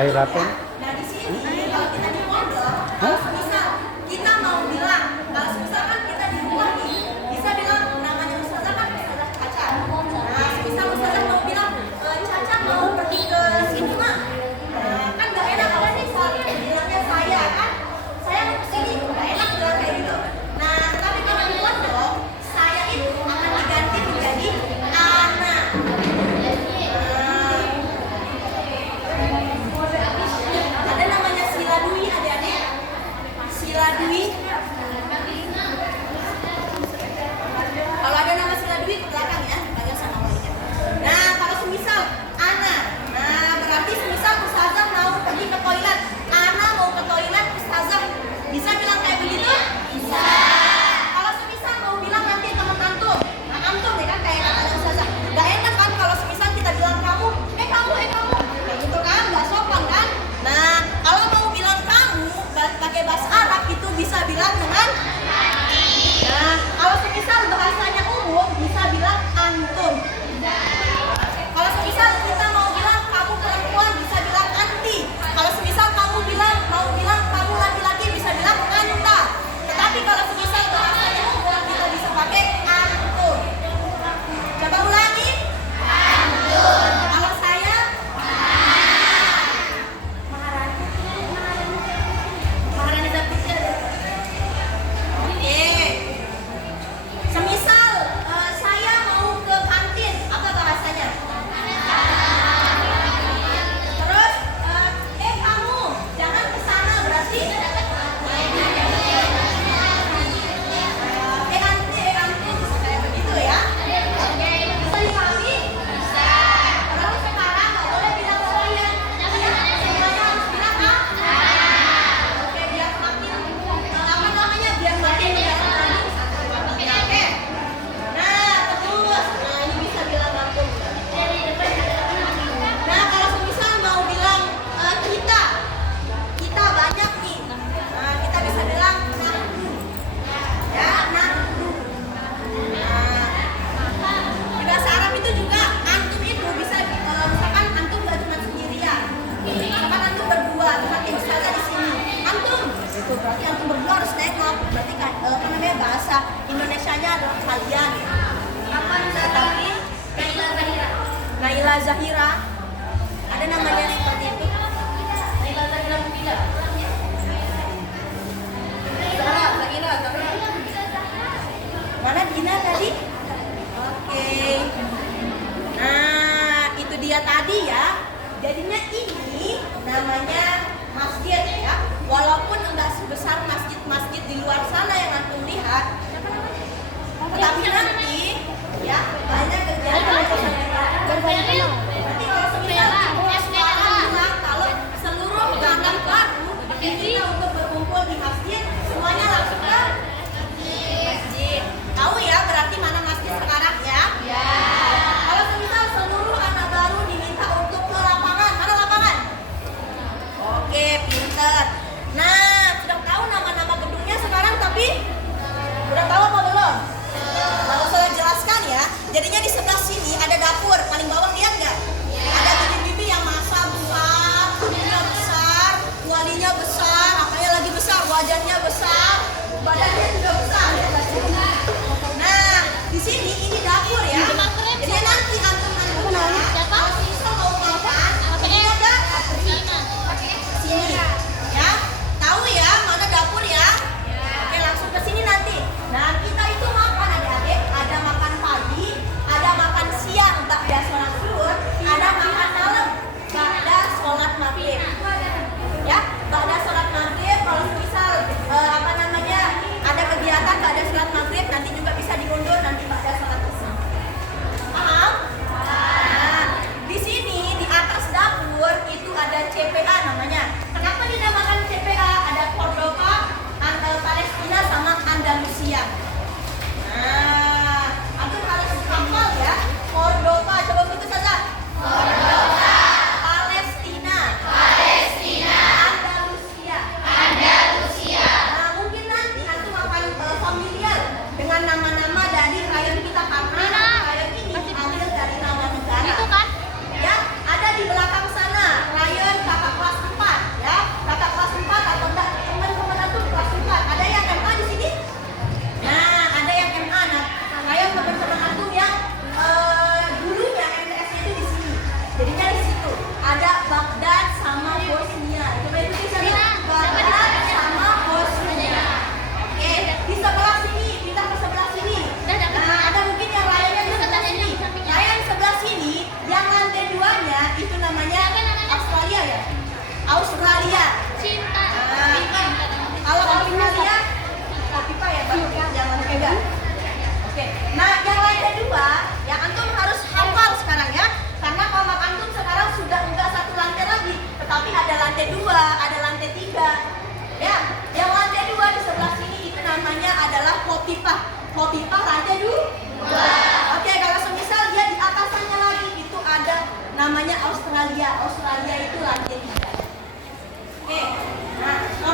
Air apa? Nah di sini kalau kita di pondok, kalau semisal kita mau bilang, kalau semisal kan kita di rumah nih, bisa bilang namanya ustazah kan ustazah Caca. Nah semisal ustazah mau bilang Caca mau pergi ke sini mah, kan nggak enak kalau misal bilangnya saya kan, saya mau kesini, nggak enak bilang kayak gitu. Nah tapi kalau di pondok, saya itu akan diganti menjadi anak. Ada namanya Sila Dwi, adik-adik. Sila Dwi. Kalau ada nama Sila Dwi ke belakang ya, dipanggil sama walinya. Nah, kalau semisal Ana, nah berarti semisal ustazah mau pergi ke toilet, Ana mau ke toilet, ustazah bisa bilang kayak begitu? Bisa. Kalau semisal mau bilang nanti teman antum, nah antum ya kan kayak kata ustazah. Gak enak kan kalau semisal kita bilang kamu, kayak gitu kan, gak sopan kan? Nah, kalau mau bilang kamu pakai bahasa Arab itu bisa bilang dengan. Nah, kalau semisal bahasanya umum bisa bilang antum. Kalau semisal kita mau bilang kamu perempuan bisa bilang anti. Kalau semisal kamu mau bilang kamu laki-laki bisa bilang anta. Tetapi kalau semisal bahasanya umum kita bisa pakai antum. Coba ulangi. Antum. Kalau saya Maharani Zaptia. Oke. Semisal saya mau ke kantin, apa bahasanya? Terus kamu jangan ke sana berarti antum kayak begitu ya. Oke, bisa dipahami? Bisa. Terus sekarang nggak boleh bilang saya. Semuanya harus bilang oke, biar makin apa namanya? Biar makin oke. Nah, terus. Nah, ini bisa bilang antum. Nah, kalau semisal mau bilang kita banyak nih. Nah, kita bisa bilang nahnu. Ya, nahnu. Nah, di bahasa Arab itu juga antum itu bisa misalkan antum gak cuma sendirian. Misalkan antum berdua, misalkan ustazah di sini. Antum, itu berarti antum berdua harus nengok. Berarti kan apa namanya bahasa Indonesianya adalah kalian. Apa tetapi Naila Zahira. Ada namanya seperti itu. Naila Zahira Mubila. Mana Dina tadi? Oke. Nah, itu dia tadi ya. Jadinya ini namanya masjid ya. Walaupun enggak sebesar masjid-masjid di luar sana yang antum lihat. Tetapi nanti ya banyak kegiatan. Nanti kalau semisal sekarang bilang kalau seluruh anak baru kita untuk berkumpul di masjid semuanya langsung ke masjid. Tahu ya berarti mana masjid sekarang ya? Ya. Kalau semisal seluruh anak baru diminta untuk ke lapangan, mana lapangan? Oke, pinter. Nah, sudah tahu nama-nama gedungnya sekarang tapi udah tahu apa belum? Nggak usah Khofifah lantai 2. Oke, kalau semisal dia di atasannya lagi itu ada namanya Australia. Australia itu lantai 3. Oke. Nah,